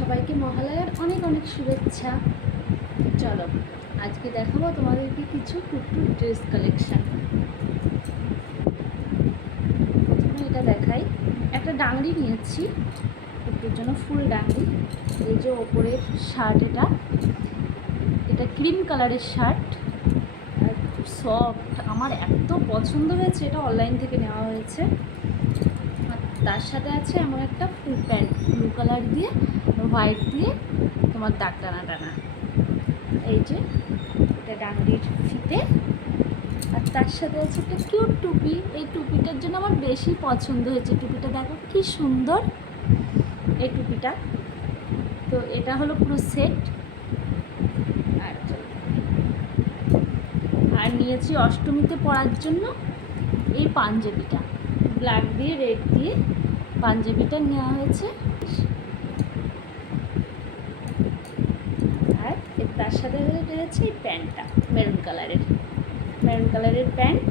সবাইকে মহালয়ার অনেক অনেক শুভেচ্ছা। চলো আজকে দেখাবো তোমাদেরকে কিছু কুট্টুর ড্রেস কালেকশান। এটা দেখাই, একটা ডাংরি নিয়েছি কুট্টুর জন্য, ফুল ডাংরি। এই যে ওপরের শার্ট, এটা ক্রিম কালারের শার্ট আর খুব সফট, আমার এত পছন্দ হয়েছে। এটা অনলাইন থেকে নেওয়া হয়েছে। তার সাথে আছে এমন একটা ফুল প্যান্ট, ব্লু কালার দিয়ে হোয়াইট দিয়ে তোমার দাগ টানা টানা। এই যে এটা ডাংরির ফিতে, আর তার সাথে আছে একটা কিউট টুপি। এই টুপিটার জন্য আমার বেশি পছন্দ হয়েছে। টুপিটা দেখো কি সুন্দর এই টুপিটা। তো এটা হলো পুরো সেট। আর নিয়েছি অষ্টমীতে পরার জন্য এই পাঞ্জাবিটা, ব্ল্যাক দিয়ে রেড দিয়ে পাঞ্জাবিটা নেওয়া হয়েছে। আর তার সাথে রয়েছে এই প্যান্টটা, মেরুন কালারের প্যান্ট।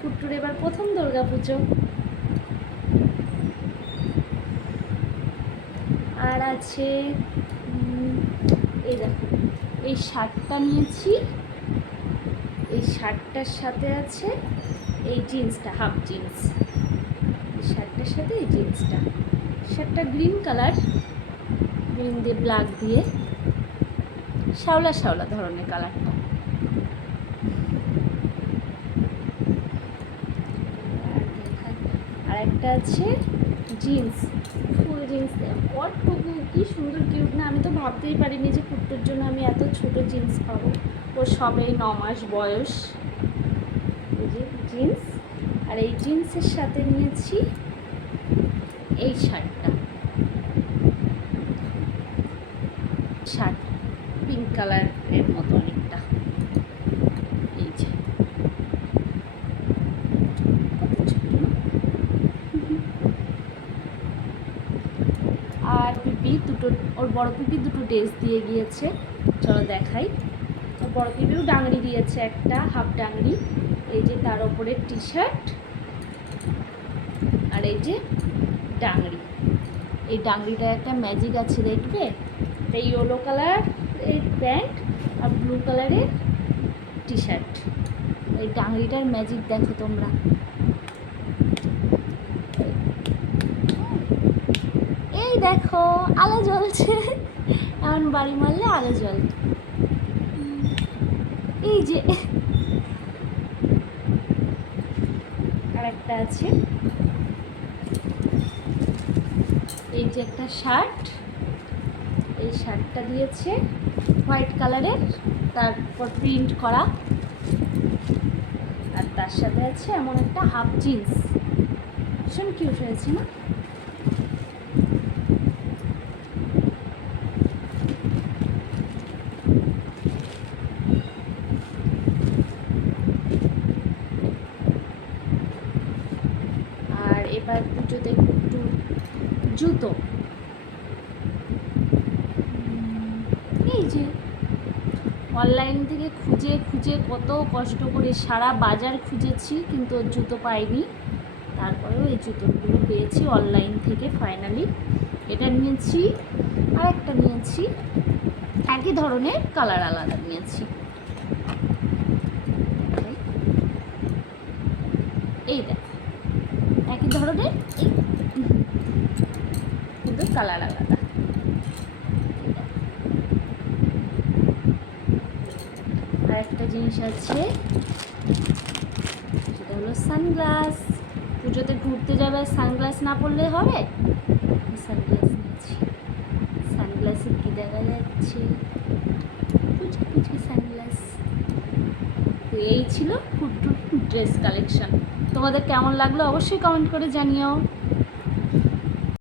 কুট্টুর এবার প্রথম দুর্গা পুজো। আর আছে এই দেখো, এই শার্টটা নিয়েছি। এই শার্টটার সাথে আছে এই জিন্সটা, হাফ জিন্স। এই শার্টটার সাথে এই জিন্সটা, শার্টটা গ্রিন কালার, গ্রিন দিয়ে ব্ল্যাক দিয়ে শ্যাওলা শ্যাওলা ধরনের কালারটা। আর একটা আছে জিন্স, ফুল জিন্স। কতটুকু কি সুন্দর কিউট না! আমি তো ভাবতেই পারিনি যে কুট্টুর জন্য আমি এত ছোট জিন্স পাবো। ওর সবে 9 মাস বয়স। এই যে জিন্স, আর এই জিন্সের সাথে নিয়েছি এই শার্টটা, শার্ট পিঙ্ক কালারের মতো অনেকটা। এই যে আর পিপি দুটো, ওর বড় পিপি দুটো ড্রেস দিয়ে গিয়েছে। চলো দেখাই। ওর বড় পিপিও ডাংরি দিয়েছে, একটা হাফ ডাংরি। এই যে তার ওপরের টি শার্ট, আর এই যে ডাংরি। এই ডাংরিটা একটা ম্যাজিক আছে, দেখবে। এই ইয়েলো কালার এর প্যান্ট আর ব্লু কালারের টি শার্ট। এই ডাংরিটার ম্যাজিক দেখো তোমরা। এই দেখো আলো জ্বলছে, এমন বাড়ি মারলে আলো জ্বলে। এই যে আর একটা আছে, এই যে একটা শার্ট। এই শার্টটা দিয়েছে হোয়াইট কালারের, তারপর প্রিন্ট করা। আর তার সাথে আছে এমন একটা হাফ জিন্স, ভীষণ কিউট হয়েছে না? আর এবার পুজোতে একটু জুতো। এই যে অনলাইন থেকে খুঁজে খুঁজে কত কষ্ট করে সারা বাজার খুঁজেছি, কিন্তু ওর জুতো পাইনি। তারপরেও এই জুতোগুলো পেয়েছি অনলাইন থেকে ফাইনালি। এটা নিয়েছি, আর একটা নিয়েছি একই ধরনের, কালার আলাদা নিয়েছি। এই দেখো একই ধরনের, কিন্তু কালার আলাদা। আর একটা জিনিস আছে, সেটা হলো সানগ্লাস। পুজোতে ঘুরতে যাবে, সানগ্লাস না পরলে হবে? সানগ্লাস নিয়েছি। সানগ্লাসে কি দেখা যাচ্ছে? পুচকি পুচকি সানগ্লাস। তো এই ছিল কুট্টুর ড্রেস কালেকশন। তোমাদের কেমন লাগলো অবশ্যই কমেন্ট করে জানিও।